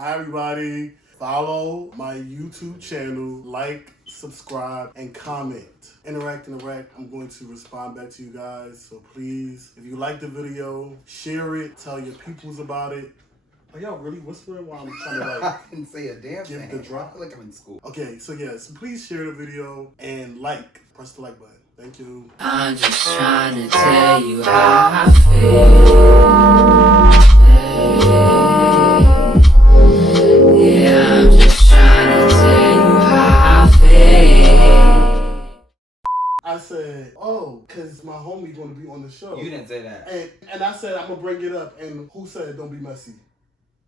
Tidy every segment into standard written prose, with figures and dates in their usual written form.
Hi, everybody. Follow my YouTube channel, like, subscribe, and comment. Interact. I'm going to respond back to you guys. So please, if you like the video, share it, tell your peoples about it. Are y'all really whispering while I'm trying to I didn't say a damn give thing. the drop? I feel like I'm in school. Okay, so yes, please share the video and press the like button. Thank you. I'm just trying to tell you how I feel. Yeah, I'm just trying to tell you how I feel. I said, oh, because my homie going to be on the show. You didn't say that. And I said, I'm going to bring it up. And who said, don't be messy?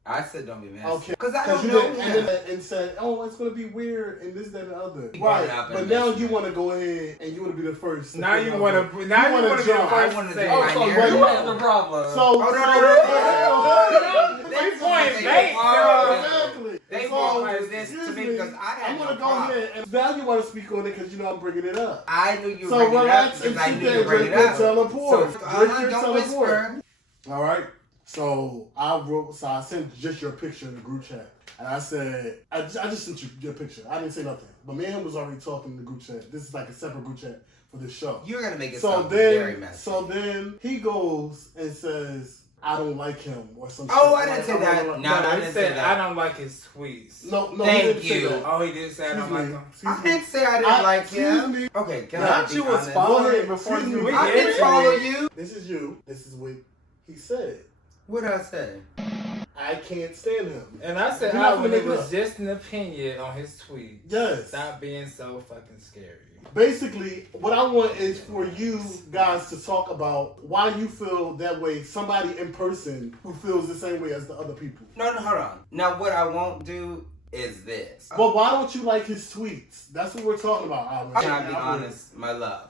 I said don't be messy. Okay. Because I don't you know did, him. and said, oh, it's going to be weird and this, that, and the other. He Right. brought it up But and now messed you it. want to go ahead and you want to be the first. Now you want to be the jump. first I to want to do say. my so narrative. you What's the problem? So, Oh, no. We point They bait, are- Exactly. They So, want this to excuse me because I had I'm no going to go problem. ahead and now you want to speak on it because you know I'm bringing it up. I knew you were So bringing it up relax and because I sit knew there you and were drink bringing it your up. teleport. So, Drink your don't teleport. whisper. All right. So I sent just your picture in the group chat. And I said, I just sent you your picture. I didn't say nothing. But me and him was already talking in the group chat. This is like a separate group chat for this show. You're going to make it So sound very then, messy. he goes and says, I don't like him or something. Oh, I didn't say that. No, I He didn't say said that. I don't like his tweets. No, Thank he didn't say you. that. Oh, he did say I don't like him. Excuse I didn't say I didn't like him. Excuse me. Okay, can I Not be you was honest? following Go ahead. him before Excuse you me. I did. didn't follow you. This is you. This is what he said. What did I say? I can't stand him. And I said, You're not oh, gonna when it make it was up. just an opinion on his tweet. Yes. Stop being so fucking scary. Basically, what I want is for you guys to talk about why you feel that way. Somebody in person who feels the same way as the other people. No, hold on. Now, what I won't do is this. But why don't you like his tweets? That's what we're talking about, Alvin. Can I be honest, my love?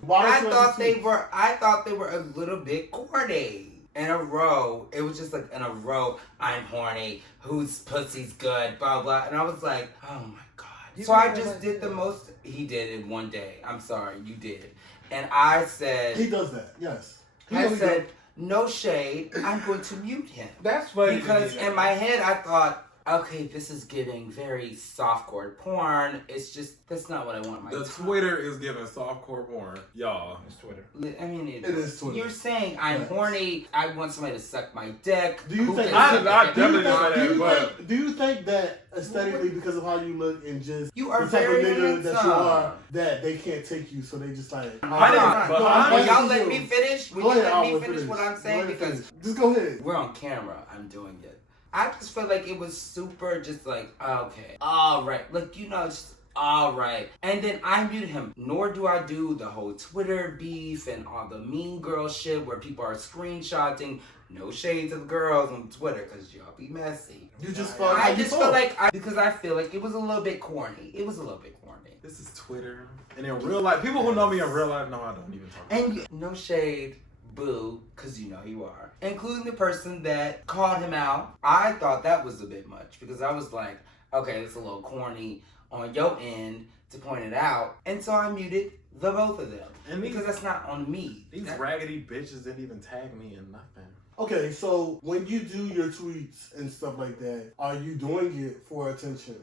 Why don't I you like thought his tweets? I thought they were a little bit corny. In a row, it was just like in a row. I'm horny. Whose pussy's good? Blah blah. And I was like, oh my god. So I just did the most. He did it one day. I'm sorry, you did. And I said, He does that, yes. I said, no shade. I'm going to mute him. That's funny. Because in my head, I thought, okay, this is giving very softcore porn. It's just, that's not what I want in my The time. Twitter is giving softcore porn, y'all. It's Twitter. I mean, It is Twitter. You're saying I'm Yes. horny. I want somebody to suck my dick. Do you Who think? can I- suck I my dick? definitely don't say that, but- Do you think that aesthetically, because of how you look and just You are the type very of nigga that you handsome. are, that they can't take you, so they just like. I didn't- Hold on. but Will honestly, y'all let me finish? Will Go you ahead, let me Alvin, finish what I'm saying? Because just go ahead. we're on camera. I'm doing it. I just feel like it was super just like, okay, all right. Like, you know, just all right. And then I muted him. Nor do I do the whole Twitter beef and all the mean girl shit where people are screenshotting. No shade to the girls on Twitter because y'all be messy. You just felt I like you just feel like, because I feel like it was a little bit corny. It was a little bit corny. This is Twitter. And in real life, people who know me in real life know I don't even talk. And no shade, boo, because you know you are. Including the person that called him out. I thought that was a bit much because I was like, okay, it's a little corny on your end to point it out. And so I muted the both of them. And these- because that's not on me. These raggedy bitches didn't even tag me in nothing. Okay, so when you do your tweets and stuff like that, are you doing it for attention?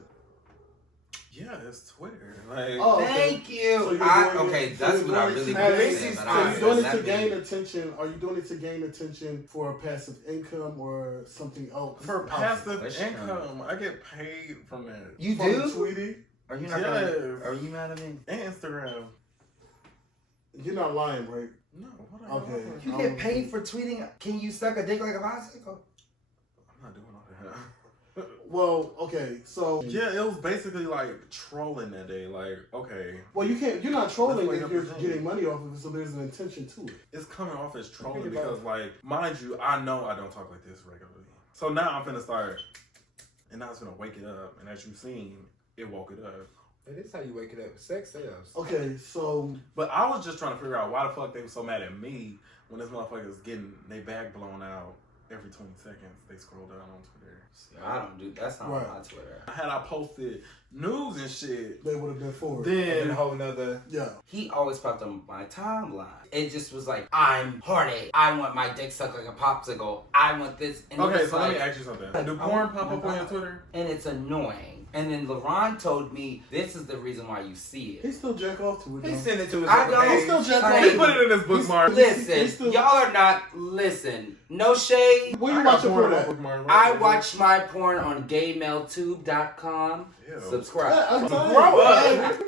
Yeah, it's Twitter. Like, Oh, okay. Thank you. So you're doing okay, it- so that's you're what I doing it really to- want to At say. least But So I you're doing it that to being- gain attention. Are you doing it to gain attention for passive income or something else? for passive That's income, I get paid from that. You From do? Tweety? Are you not Yes. gonna, are you mad at me? And Instagram. You're not lying, right? No, what are Okay. You get paid for tweeting. Can you suck a dick like a bicycle? I'm not doing all that. Well, okay, so Yeah, it was basically like trolling that day. Like, okay, well, you can't. You're not trolling That's if what you're I'm saying. getting money off of it. So there's an intention to it. it's coming off as trolling Think about because, like, mind you, I know I don't talk like this regularly. So now I'm finna start, and now it's gonna wake it up. And as you've seen, it woke it up. That is how you wake it up. Sex sells. Okay, so But I was just trying to figure out why the fuck they were so mad at me when this motherfucker is getting their bag blown out every 20 seconds they scroll down on Twitter. I don't do that's not Right. on my Twitter. Had I posted news and shit, They would have been for it. And then a whole nother. Yeah. He always popped on my timeline. It just was like, I'm horny. I want my dick sucked like a popsicle. I want this. And it okay, was so like, let me ask you something. like, Do oh porn pop my up on your God. Twitter? And it's annoying. And then LeBron told me this is the reason why you see He it. still jack off to it. He though. sent it to his I don't- He page. still jack I off. He mean, put it in his bookmark. Listen, He's still- y'all are not. Listen, no shade. Where I you got watch your porn porn on at? my bookmark. I watch my porn on gaymailtube.com. Ew. Subscribe. I'm telling you. Grow up.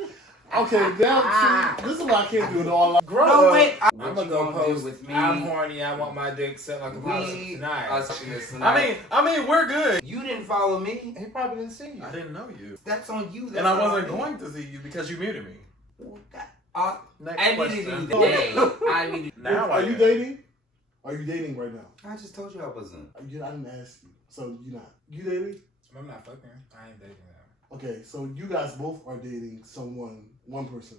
Okay, now see, this is why I can't do it all. Grow No, up. wait. I'm What gonna you go gonna do post. with me? I'm horny. I want my dick sucked like a popsicle We tonight. are watching this tonight. I mean, we're good. You didn't follow me. He probably didn't see you. I didn't know you, That's on you. That's and I not wasn't on me. going to see you because you muted me. I Next needed question. you today. I needed. Now Are I you am. dating? Are you dating right now? I just told you I wasn't. I didn't ask you. So you're not. You dating? I'm not fucking. I ain't dating that. Okay, so you guys both are dating someone, one person,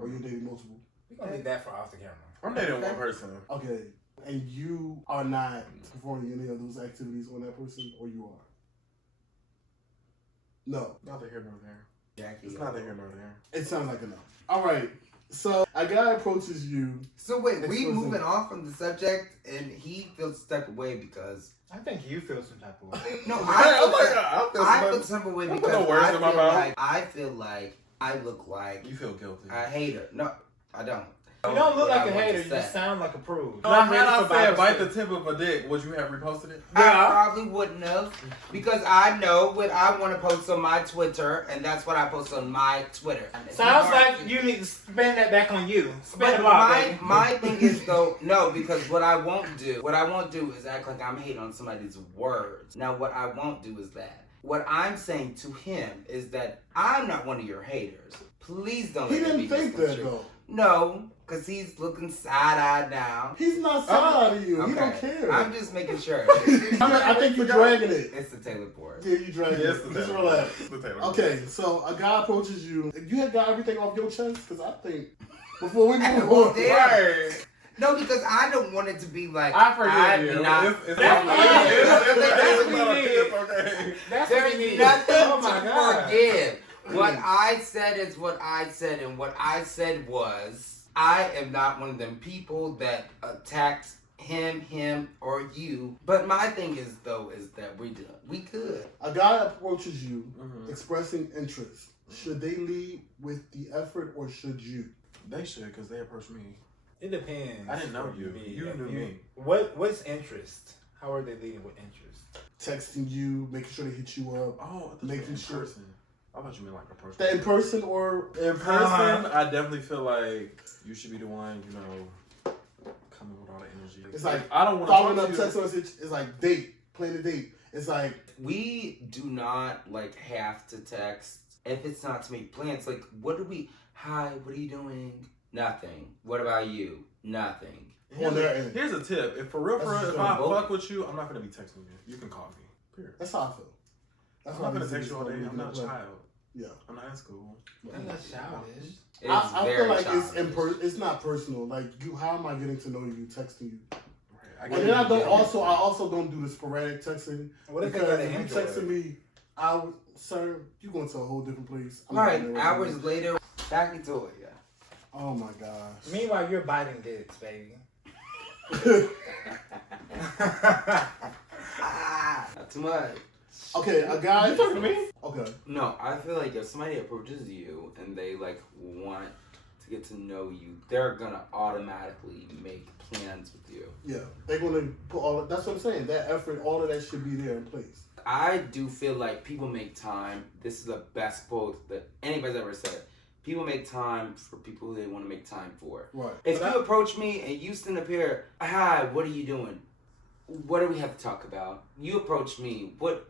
or you're dating multiple. We gonna leave that for off the camera. I'm dating one person. Okay, and you are not performing any of those activities on that person, or you are? No, Neither here nor there. Jackie. It's neither here nor there. it sounds like a no. All right, so a guy approaches you. So wait, we Exclusive. moving off from the subject, and he feels stuck away because I think you feel some type of way. no, Oh my God, I I feel feel some way Don't because put no words I in my feel mouth. like I look like You feel guilty. a hater. No, I don't. You don't look What like I a want hater. to You say. just sound like a prude. Had Not ready I for said Bible bite study. the tip of a dick, would you have reposted it? I probably wouldn't have because I know what I want to post on my Twitter, and that's what I post on my Twitter. Sounds like you need to spend that back on you. Spend But the block, my baby. my thing is though no, because what I won't do is act like I'm hating on somebody's words. Now what I won't do is that. What I'm saying to him is that I'm not one of your haters. Please don't He let me didn't be think that misconstrued. though. No, because he's looking side-eyed now. He's not side of you. He don't Okay. care. I'm just making sure. I think you're dragging it. It's the Taylor Port. Yeah, you dragging Yes, it. the Just Taylor. relax. The Taylor. Okay, so a guy approaches you. You had got everything off your chest? Because I think before we move Well, on. there- Right. No, because I don't want it to be like I forgive I'm you. not. It's That's not what he it's needs. not a That's tip, what he okay? That's what There's he needs. nothing Oh my to God. forgive. What I said is what I said, and what I said was, I am not one of them people that attacks him, or you. But my thing is that we could. A guy approaches you Mhm. expressing interest. Should they lead with the effort or should you? They should, because they approached me. It depends. I didn't know for you. me. You If knew me. What's interest? How are they leading with interest? Texting you, making sure they hit you up. Oh, I thought Making you meant sure- in person. I thought you meant like approach. That in person or In person, I definitely feel like you should be the one, coming with all the energy. It's like I don't want following to up talk to text message is like date, plan a date. It's like We do not have to text if it's not to make plans. Like, hi, what are you doing? Nothing. What about you? Nothing. on their end. Here's a tip. If for real, That's if just I gonna fuck with you, I'm not gonna be texting you. You can call me. Period. That's how I feel. That's I'm why not gonna these text niggas you all day. don't I'm not a really child. Yeah. I'm not in school. That's not childish. It's I very feel like childish. it's not personal. Like you, how am I getting to know you? Texting you, Right. and then I also don't do the sporadic texting What if they because got if an you texting me, sir, you going to a whole different place. I'm All not right, gonna hours respond. later, back into it. Yeah. Oh my gosh. Meanwhile, you're biting dicks, baby. Not too much. Okay, a guy. You talking to me? Okay. No, I feel like if somebody approaches you and they want to get to know you, they're gonna automatically make plans with you. Yeah, they're gonna put all. That's what I'm saying. That effort, all of that should be there in place. I do feel like people make time. This is the best quote that anybody's ever said. People make time for people who they want to make time for. Right. If you approach me and you stand up here, hi, what are you doing? What do we have to talk about? You approach me, what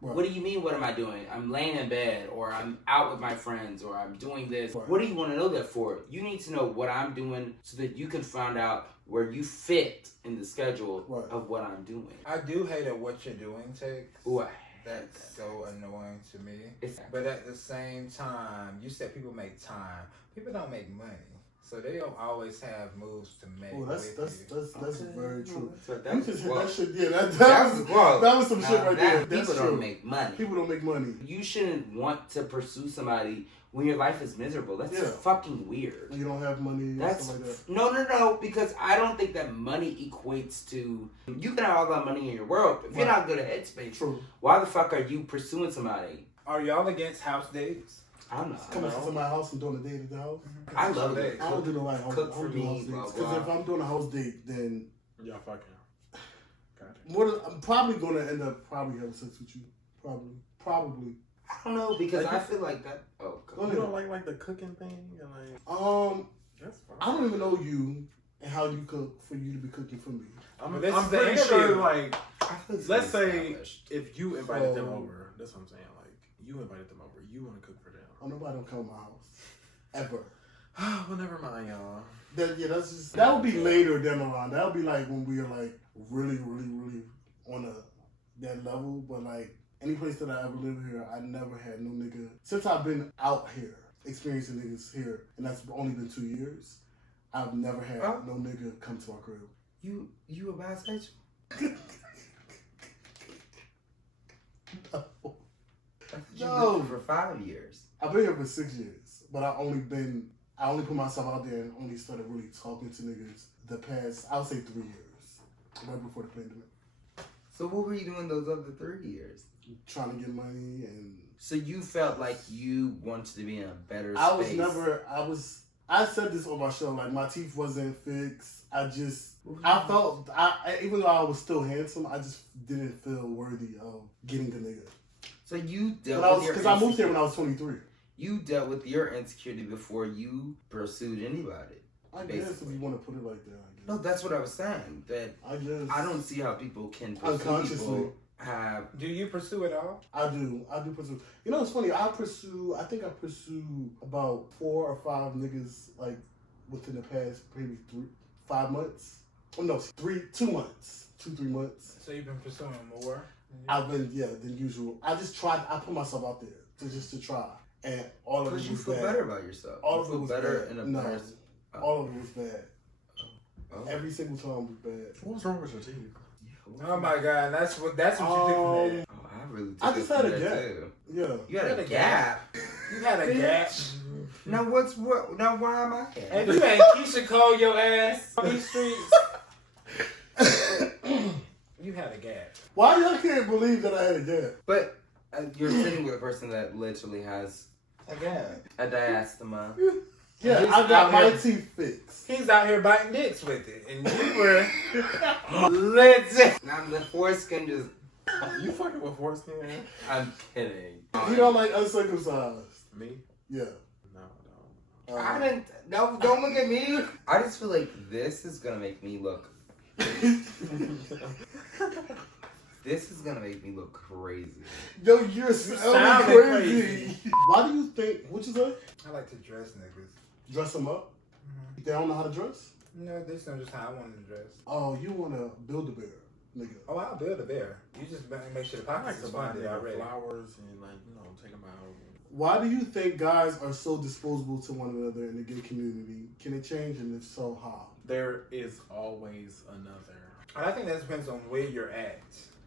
do you mean, what am I doing? I'm laying in bed, or I'm out with my friends, or I'm doing this. Right. What do you want to know that for? You need to know what I'm doing so that you can find out where you fit in the schedule Right. of what I'm doing. I do hate that what you're doing takes. Ooh, I hate That's that. so annoying to me. It's- But at the same time, you said people make time. People don't make money. So they don't always have moves to make. Oh, that's Okay. very true. So You that's just hit well, that shit. Yeah, that that's was well, that was some now shit right there. that That's people true. don't make money. People don't make money. You shouldn't want to pursue somebody when your life is miserable. That's Yeah. fucking weird. You don't have money. And That's stuff like that. no, because I don't think that money equates to you can have all that money in your world. But if you're Right. not good at headspace, True. why the fuck are you pursuing somebody? Are y'all against house dates? I don't know. Coming to my house and doing a date at the house. I love Dates. it. I don't do no like house. Cook I for don't do me, house blah, dates. Because blah. if I'm doing a house date, then Y'all fucking. Gotcha. I'm probably going to end up probably having sex with you. Probably. I don't know because I feel like that. Oh, Go You ahead. don't like the cooking thing and like that's fine. I don't even know you and how you cook for you to be cooking for me. I'm This is the pretty sure interview. like I feel it's let's say established. if you invited them So- over, that's what I'm saying. Like you invited them over, you want to cook for them. Oh, nobody don't come to my house ever. Well, never mind, y'all. That would be later down the line. That would be like when we are like really on that level. But like any place that I ever lived here, I never had no nigga since I've been out here experiencing niggas here, and that's only been 2 years. I've never had Oh. no nigga come to our crib. You a bisexual? I thought you No. lived for 5 years. I've been here for 6 years, but I only put myself out there and only started really talking to niggas the past, I would say 3 years, right before the pandemic. So what were you doing those other 3 years? Trying to get money and So you felt like you wanted to be in a better I space. I said this on my show, like my teeth wasn't fixed. I felt, even though I was still handsome, I just didn't feel worthy of getting the nigga. So you dealt with your Because I moved here when I was 23. You dealt with your insecurity before you pursued anybody. I guess if Basically. you want to put it like that, I guess. No, that's what I was saying. That I guess. I don't see how people can pursue Unconsciously. people have. Do you pursue it all? I do pursue. You know, it's funny. I think I pursue about 4 or 5 niggas like within the past maybe 5 months. Oh no, 2 months, 2-3 months. So you've been pursuing more? I've been than usual. I just tried. I put myself out there to try, and all of Because it you was feel bad. better about yourself. All you of it feel was better bad. in a No, person. all of it was bad. Oh. Every single time was bad. What's wrong with your teeth? Oh my god, that's what you took from that. Oh, I really. I took just it had from a that, gap. too. Yeah. You had a gap. You had a gap. Now what's what? Now why am I here? And you had Keisha Cole your ass on these streets. You had a gap. Why y'all can't believe that I had a gap? But you're sitting with a person that literally has Again. a diastema. Yeah, He's I got out my here- teeth fixed. He's out here biting dicks with it. And you were Literally. Now the foreskin just. You fucking with foreskin? I'm kidding. You don't like uncircumcised. Me? Yeah. No, I didn't. No, don't look at me. I just feel like this is gonna make me look. This is gonna make me look crazy. Yo, you're sounding sounding crazy. Why do you think? What you say? I like to dress niggas. Dress them up. They don't know how to dress. No, this is just how I want to dress. Oh, you want to build a bear, nigga? Oh, I'll build a bear. You just make sure the I like pockets to is buy funded nigga already. flowers and like take them out. Why do you think guys are so disposable to one another in the gay community? Can it change, and if so, how? There is always another. And I think that depends on where you're at.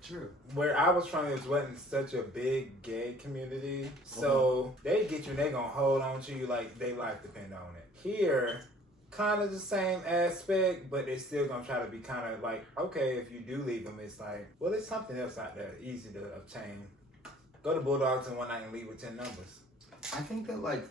True. Where I was from, it wasn't such a big gay community. So they get you and they gonna hold on to you like they life depend on it. Here, kind of the same aspect, but they still gonna try to be kind of like, okay, if you do leave them, it's like, well, there's something else out there easy to obtain. Go to Bulldogs in one night and leave with 10 numbers. I think that like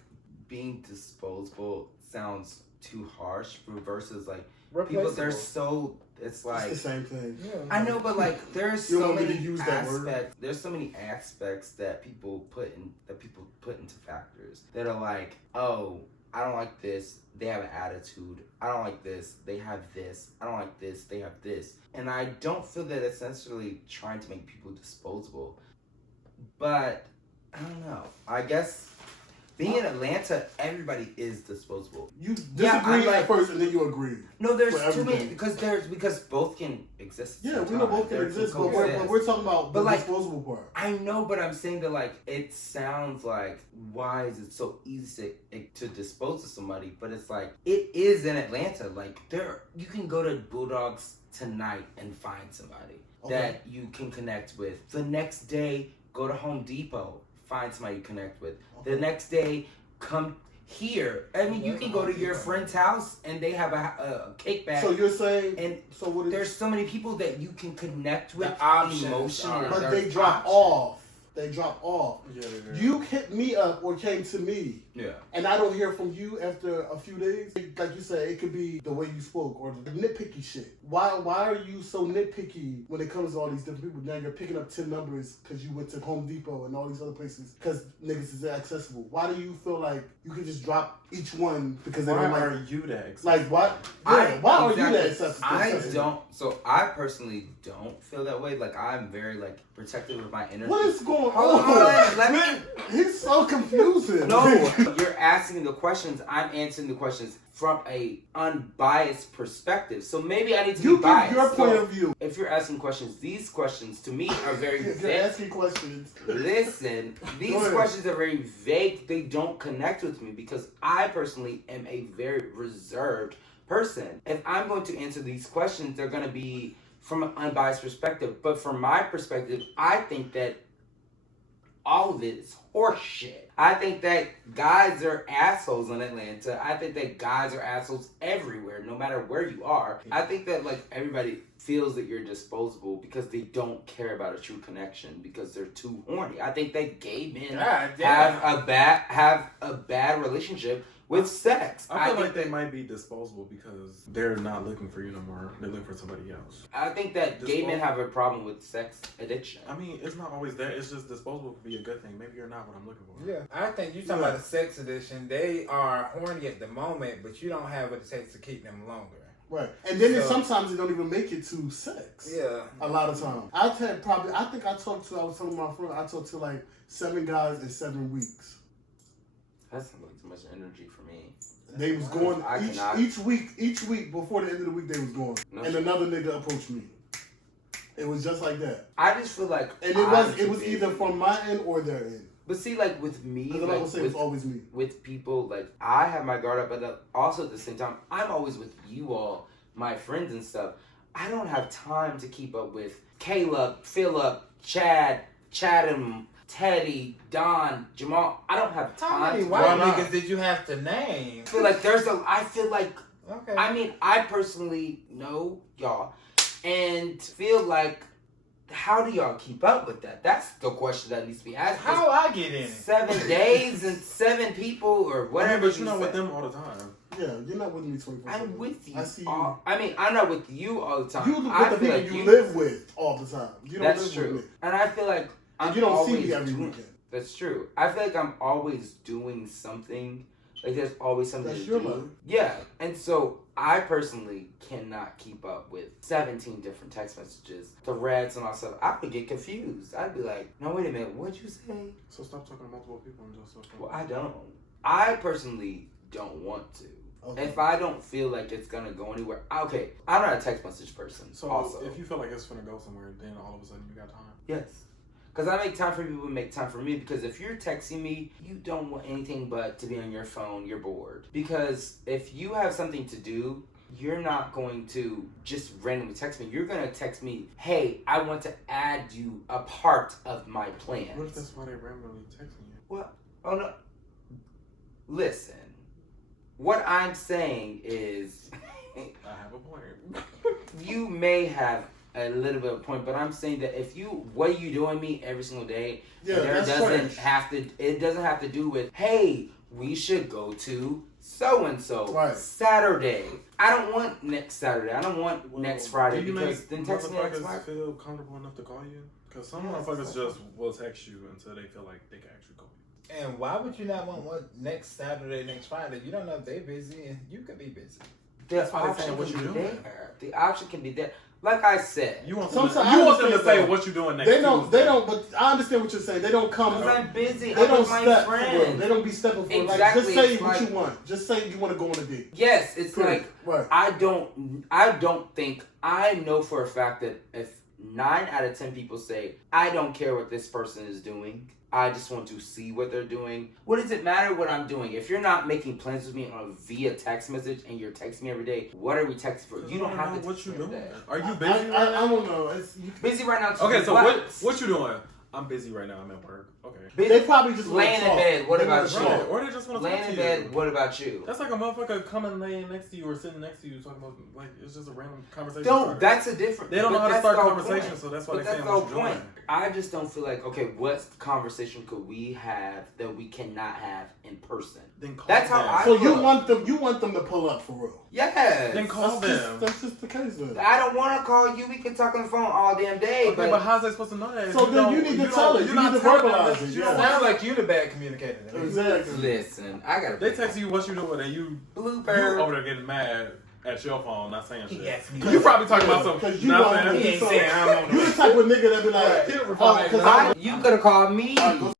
being disposable sounds too harsh versus like people they're so it's like It's the same thing. Yeah. I know, but like there's You so want me to many use that word? aspects. There's so many aspects that people put into factors that are like, oh, I don't like this. They have an attitude. I don't like this. They have this. I don't like this. They have this. And I don't feel that it's necessarily trying to make people disposable. But I don't know. I guess being in Atlanta, everybody is disposable. You Yeah, I'm disagree like- at first and then you agree. No, there's For too many everything. because both can exist. at the Yeah, same we know time. both can They're exist, two but we're coexist. talking about the But, like, disposable part. I know, but I'm saying that like it sounds like why is it so easy to dispose of somebody? But it's like it is in Atlanta. Like you can go to Bulldogs tonight and find somebody that you can connect with. The next day, go to Home Depot, find somebody you connect with. The next day, come here. I mean, you can go to your friend's house and they have a cake bag. So you're saying, and so what is, there's so many people that you can connect with The options emotionally. are- but There's they drop options. off. They drop off. Yeah, You hit me up or came to me, Yeah. and I don't hear from you after a few days. Like you said, it could be the way you spoke or the nitpicky shit. Why are you so nitpicky when it comes to all these different people? Now you're picking up 10 numbers because you went to Home Depot and all these other places because niggas is accessible. Why do you feel like you can just drop each one because they Why don't like? are you that? Like what? Yeah, why are you that accessible? I don't. So I personally don't feel that way. Like I'm very like protective of my energy. What is going Hold on? on, let me- Man, he's so confusing. No, you're asking the questions. I'm answering the questions from a unbiased perspective. So maybe I need to You be give biased. your point So of view. if you're asking questions, these questions to me are very You're vague. asking questions. Listen, these Go ahead. questions are very vague. They don't connect with me because I personally am a very reserved person. If I'm going to answer these questions, they're going to be from an unbiased perspective. But from my perspective, I think that all of it is horseshit. I think that guys are assholes in Atlanta. I think that guys are assholes everywhere, no matter where you are. I think that like everybody feels that you're disposable because they don't care about a true connection because they're too horny. I think that gay men God damn. have a bad relationship with sex. I feel think like they might be disposable because they're not looking for you no more. They're looking for somebody else. I think that gay men have a problem with sex addiction. I mean, it's not always that. It's just disposable could be a good thing. Maybe you're not what I'm looking for. Yeah, I think you talking about the sex addiction. They are horny at the moment, but you don't have what it takes to keep them longer. Right. And then So- sometimes they don't even make it to sex. Yeah. A lot of times. I was telling my friend, I talked to like 7 guys in 7 weeks. That's like too much energy for me. They was going I cannot. each week before the end of the week they was going. No And shit. another nigga approached me. It was just like that. I just feel like And I'm it too was busy. either from my end or their end. But see, like with me, Because I'm not like gonna say it was always me. with people, like I have my guard up, but also at the same time, I'm always with you all, my friends and stuff. I don't have time to keep up with Caleb, Philip, Chad, Chatham, Teddy, Don, Jamal. I don't have How time. many to- white Why not? niggas did you have to name? I feel like I feel like Okay. I mean, I personally know y'all and feel like, how do y'all keep up with that? That's the question that needs to be asked. How I get in it? 7 days and 7 people or whatever. But you're not with them all the time. Yeah, you're not with me 24/7. I'm with you. I see you. I mean, I'm not with you all the time. You with I the feel people like you live with all the time. You don't That's live true. with me. And I feel like I'm And you don't see always me every doing- weekend. That's true. I feel like I'm always doing something. Like there's always something That's to your do. life. Yeah. And so I personally cannot keep up with 17 different text messages, threads and all stuff. I would get confused. I'd be like, no, wait a minute, what'd you say? So stop talking to multiple people and just Well, I don't. I personally don't want to. Okay. If I don't feel like it's gonna go anywhere, okay. I'm not a text message person. So also, if you feel like it's gonna go somewhere, then all of a sudden you got time. yes, because I make time for people who make time for me. Because if you're texting me, you don't want anything but to be on your phone. You're bored. Because if you have something to do, you're not going to just randomly text me. You're gonna text me, "Hey, I want to add you a part of my plans." What if that's why they randomly texting you? What? Oh no. Listen. What I'm saying is, I have a point. you may have a little bit of a point, but I'm saying that if you, what you doing me every single day, Yeah, there that's doesn't trash. have to, it doesn't have to do with, hey, we should go to so-and-so Right. Saturday. I don't want next Saturday. I don't want next Friday Do you because make then text me next motherfuckers Friday. feel comfortable enough to call you? Because some Yeah, motherfuckers that's just will text you until they feel like they can actually call you. And why would you not want what next Saturday, next Friday? You don't know if they're busy, and you could be busy. The why they option saying what can you be doing. there. The option can be there. Like I said, You want them Sometimes to, you I want them to understand say that. what you doing next They don't. Tuesday. They don't. But I understand what you're saying. They don't come. because I'm busy. They I'm don't with my step for real. friends. They don't be stepping for it. Like, Exactly, just say it's what you like- want. Just say you want to go on a date. Yes, it's Period. like Right. I don't think I know for a fact that if 9 out of 10 people say I don't care what this person is doing, I just want to see what they're doing. What does it matter what I'm doing? If you're not making plans with me on via text message and you're texting me every day, what are we texting for? You don't have to what text you me every doing. day. Are you I, busy? right I now? don't know. It's, you, Busy right now. To Okay, do so what you doing? I'm busy right now. I'm at work. Okay. Busy? they probably just wanna Laying in talk. bed. What They about wanna you? talk. Or they just want to talk Laying to in you. bed. What about you? That's like a motherfucker coming laying next to you or sitting next to you talking about like it's just a random conversation. No, starter. that's a different. They don't know but how to that's start the whole conversation, point. so that's why But they that's saying the whole what you're point. doing. I just don't feel like, okay, what conversation could we have that we cannot have in person? Then call That's how them. I So you feel. want them to pull up for real. Yes. Then call them. That's just the case then. I don't want to call you. We can talk on the phone all damn day. Okay, but how's they supposed to know that? So then you need to tell it. You need to verbalize it, yeah. Sounds like you the bad communicator. Exactly. Listen, I got They text you what you doing and you blooper. over there getting mad at your phone, not saying shit. He asked me. You probably talking about Because something. you Not want saying. He ain't saying I'm on You the type of nigga that be like, He'll oh, reply because back. I'm. You could have called me. Alright, go